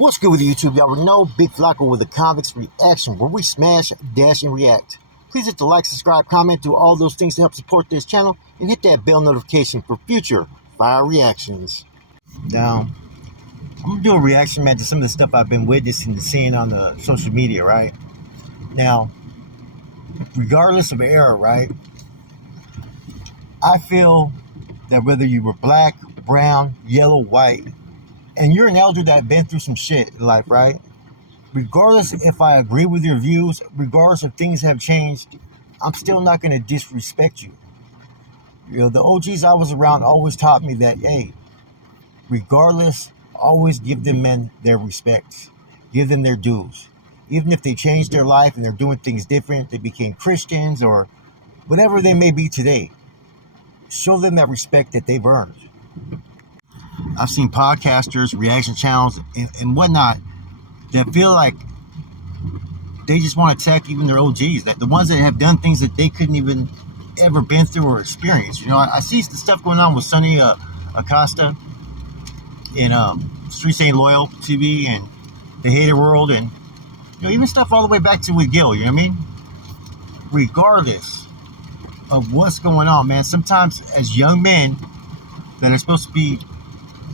What's good with YouTube? Y'all already know Big Flacco with the Convicts Reaction, where we smash, dash, and react. Please hit the like, subscribe, comment, do all those things to help support this channel, and hit that bell notification for future fire reactions. Now, I'm gonna do a reaction, man, to some of the stuff I've been witnessing and seeing on the social media, right? Now, regardless of era, right? I feel that whether you were black, brown, yellow, white, and you're an elder that been through some shit in life, right? Regardless if I agree with your views, regardless if things have changed, I'm still not going to disrespect you. You know, the OGs I was around always taught me that, hey, regardless, always give them men their respects. Give them their dues. Even if they changed their life and they're doing things different, they became Christians or whatever they may be today, show them that respect that they've earned. I've seen podcasters, reaction channels, and whatnot that feel like they just want to attack even their OGs, that the ones that have done things that they couldn't even ever been through or experienced. You know, I see the stuff going on with Sonny Acosta and Street Saint Loyal TV and The Hater World, and you know, even stuff all the way back to with Gil. You know what I mean? Regardless of what's going on, man, sometimes as young men that are supposed to be,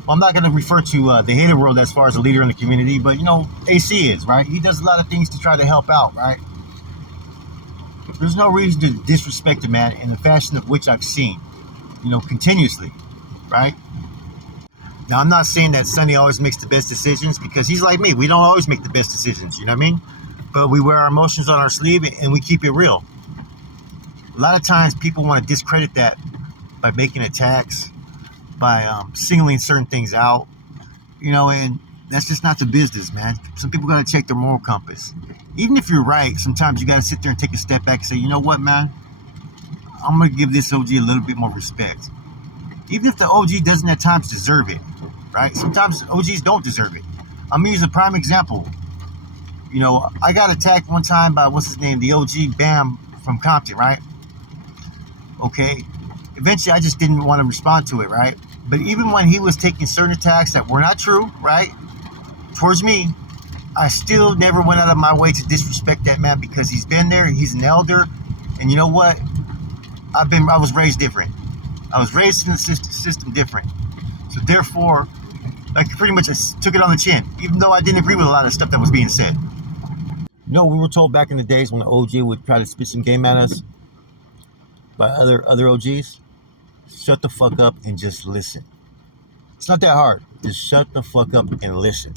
well, I'm not going to refer to the Hater World as far as a leader in the community, but, you know, AC is, right? He does a lot of things to try to help out, right? There's no reason to disrespect a man in the fashion of which I've seen, you know, continuously, right? Now, I'm not saying that Sonny always makes the best decisions, because he's like me. We don't always make the best decisions, you know what I mean? But we wear our emotions on our sleeve and we keep it real. A lot of times people want to discredit that by making attacks, by singling certain things out, you know, and that's just not the business, man. Some people got to check their moral compass. Even if you're right, sometimes you got to sit there and take a step back and say, you know what, man, I'm going to give this OG a little bit more respect. Even if the OG doesn't at times deserve it, right? Sometimes OGs don't deserve it. I'm going to use a prime example. You know, I got attacked one time by, what's his name, the OG Bam from Compton, right? Okay. Eventually, I just didn't want to respond to it, right? But even when he was taking certain attacks that were not true, right, towards me, I still never went out of my way to disrespect that man, because he's been there, he's an elder, and you know what? I was raised different. I was raised in the system different. So therefore, I pretty much took it on the chin, even though I didn't agree with a lot of stuff that was being said. You know, we were told back in the days when the OG would try to spit some game at us by other OGs, shut the fuck up and just listen. It's not that hard. Just shut the fuck up and listen.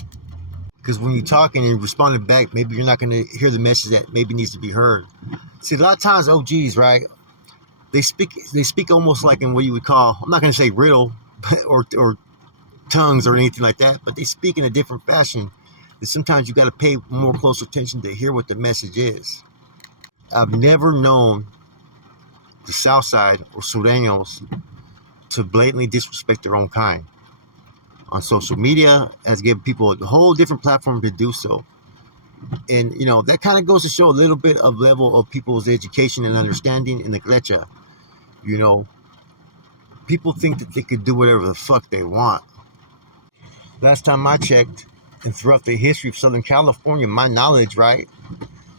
Because when you're talking and responding back, maybe you're not going to hear the message that maybe needs to be heard. See, a lot of times OGs, right, they speak almost like in what you would call, I'm not going to say riddle or tongues or anything like that, but they speak in a different fashion. And sometimes you got to pay more close attention to hear what the message is. I've never known the South Side or Sureños to blatantly disrespect their own kind. On social media has given people a whole different platform to do so. And, you know, that kind of goes to show a little bit of level of people's education and understanding in the Grecha. You know, people think that they could do whatever the fuck they want. Last time I checked, and throughout the history of Southern California, my knowledge, right,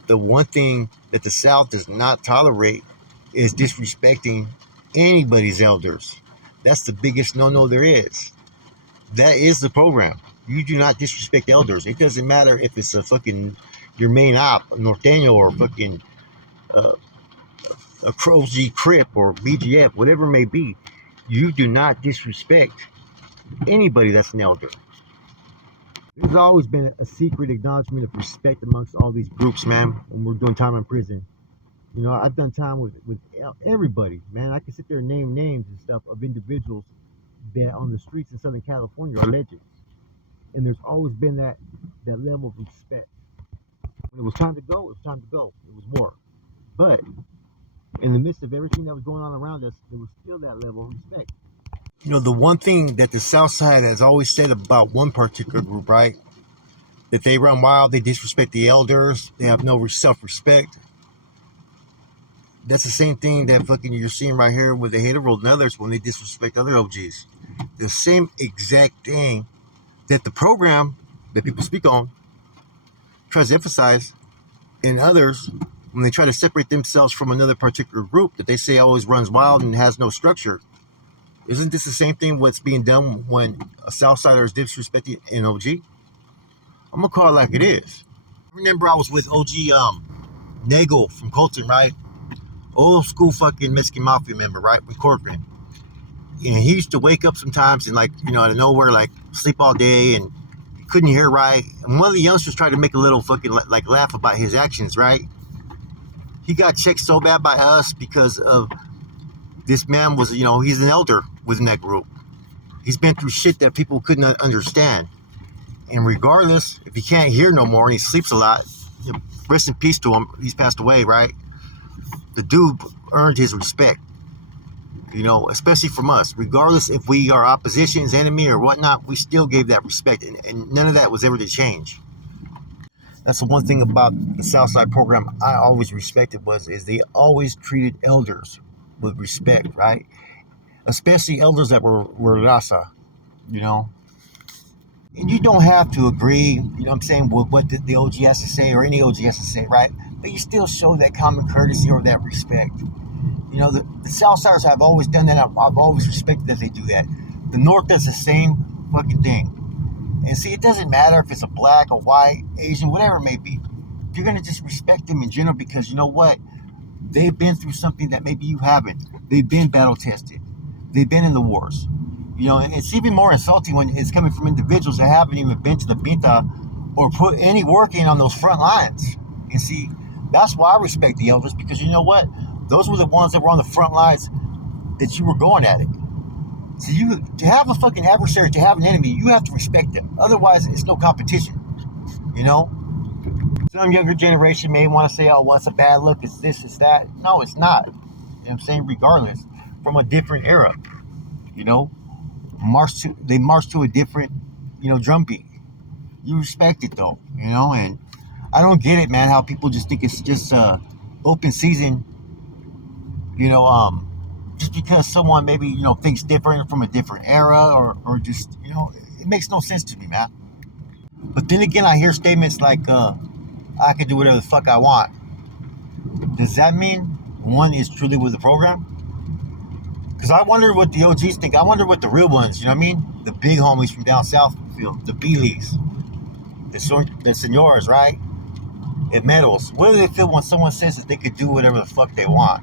the one thing that the South does not tolerate is disrespecting anybody's elders. That's the biggest no-no there is. That is the program. You do not disrespect elders. It doesn't matter if it's a fucking your main op, Norteño, or fucking a Crow G Crip or BGF, whatever it may be. You do not disrespect anybody that's an elder. There's always been a secret acknowledgement of respect amongst all these groups, man, when we're doing time in prison. You know, I've done time with everybody, man. I can sit there and name names and stuff of individuals that on the streets in Southern California are legends. And there's always been that level of respect. When it was time to go, it was time to go. It was war. But in the midst of everything that was going on around us, there was still that level of respect. You know, the one thing that the South Side has always said about one particular group, right? That they run wild, they disrespect the elders, they have no self-respect. That's the same thing that fucking you're seeing right here with the Hater World and others when they disrespect other OGs. The same exact thing that the program that people speak on, tries to emphasize, and others, when they try to separate themselves from another particular group that they say always runs wild and has no structure. Isn't this the same thing what's being done when a Southsider is disrespecting an OG? I'm gonna call it like it is. I remember I was with OG Nagel from Colton, right? Old school fucking Mexican Mafia member, right? With Corcoran. And he used to wake up sometimes and like, out of nowhere, like sleep all day and couldn't hear right. And one of the youngsters tried to make a little fucking like laugh about his actions, right? He got checked so bad by us because of this man was, he's an elder within that group. He's been through shit that people couldn't understand. And regardless, if he can't hear no more and he sleeps a lot, rest in peace to him. He's passed away, right? The dude earned his respect, especially from us. Regardless if we are opposition's enemy or whatnot, we still gave that respect. And none of that was ever to change. That's the one thing about the Southside program I always respected is they always treated elders with respect, right? Especially elders that were raza, And you don't have to agree, with what the OG has to say or any OG has to say, right? But you still show that common courtesy or that respect. The Southsiders have always done that. I've always respected that they do that. The North does the same fucking thing. And see, it doesn't matter if it's a black, a white, Asian, whatever it may be. You're going to just respect them in general because you know what? They've been through something that maybe you haven't. They've been battle tested. They've been in the wars. And it's even more insulting when it's coming from individuals that haven't even been to the Pinta or put any work in on those front lines. And see, that's why I respect the elders because you know what? Those were the ones that were on the front lines that you were going at it. So to have a fucking adversary, to have an enemy, you have to respect them. Otherwise, it's no competition. Some younger generation may want to say, oh, well, it's a bad look, it's this, it's that. No, it's not. I'm saying regardless, from a different era. They march to a different, drum beat. You respect it though, and I don't get it, man, how people just think it's just open season, just because someone maybe, thinks different from a different era or just, it makes no sense to me, man. But then again, I hear statements like, I can do whatever the fuck I want. Does that mean one is truly with the program? Because I wonder what the OGs think. I wonder what the real ones, the big homies from down south feel, the Bealeys, the senors, right? It medals. What do they feel when someone says that they could do whatever the fuck they want?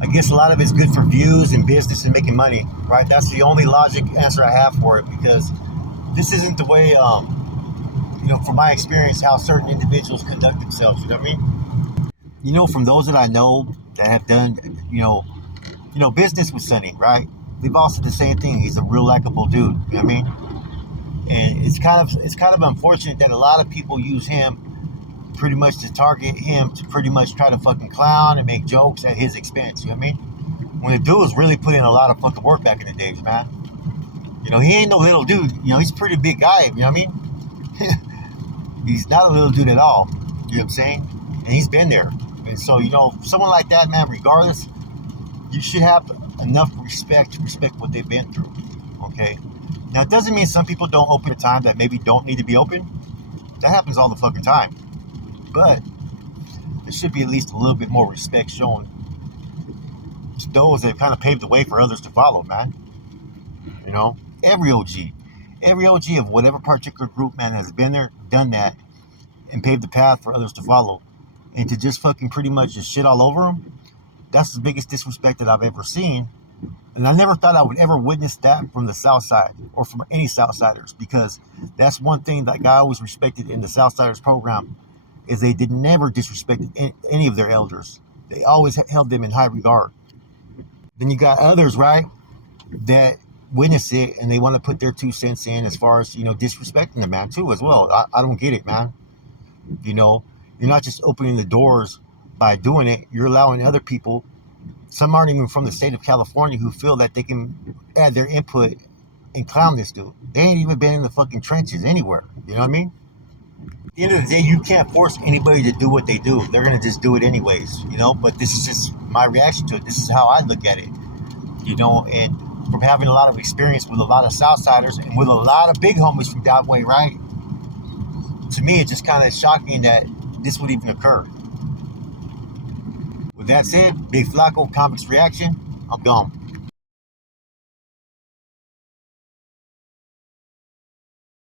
I guess a lot of it's good for views and business and making money, right? That's the only logic answer I have for it because this isn't the way, from my experience, how certain individuals conduct themselves, you know what I mean? From those that I know that have done, business with Sonny, right? They've all said the same thing. He's a real likable dude, you know what I mean? And it's kind of unfortunate that a lot of people use him pretty much to target him to pretty much try to fucking clown and make jokes at his expense, you know what I mean? When the dude was really putting in a lot of fucking work back in the days, man. He ain't no little dude. He's a pretty big guy, you know what I mean? He's not a little dude at all, you know what I'm saying? And he's been there. And so, someone like that, man, regardless, you should have enough respect to respect what they've been through, okay? Now, it doesn't mean some people don't open at a time that maybe don't need to be open. That happens all the fucking time. But there should be at least a little bit more respect shown to those that kind of paved the way for others to follow, man. Every OG of whatever particular group, man, has been there, done that, and paved the path for others to follow. And to just fucking pretty much just shit all over them, that's the biggest disrespect that I've ever seen. And I never thought I would ever witness that from the South Side or from any Southsiders, because that's one thing that I always respected in the Southsiders program is they did never disrespect any of their elders. They always held them in high regard. Then you got others, right, that witness it and they want to put their 2 cents in as far as, disrespecting the man too as well. I don't get it, man. You're not just opening the doors by doing it. You're allowing other people, some aren't even from the state of California, who feel that they can add their input and clown this dude. They ain't even been in the fucking trenches anywhere. You know what I mean? At the end of the day, you can't force anybody to do what they do. They're going to just do it anyways, But this is just my reaction to it. This is how I look at it, And from having a lot of experience with a lot of Southsiders and with a lot of big homies from that way, right? To me, it's just kind of shocking that this would even occur. With that said, Big Flacco Comics Reaction, I'm gone.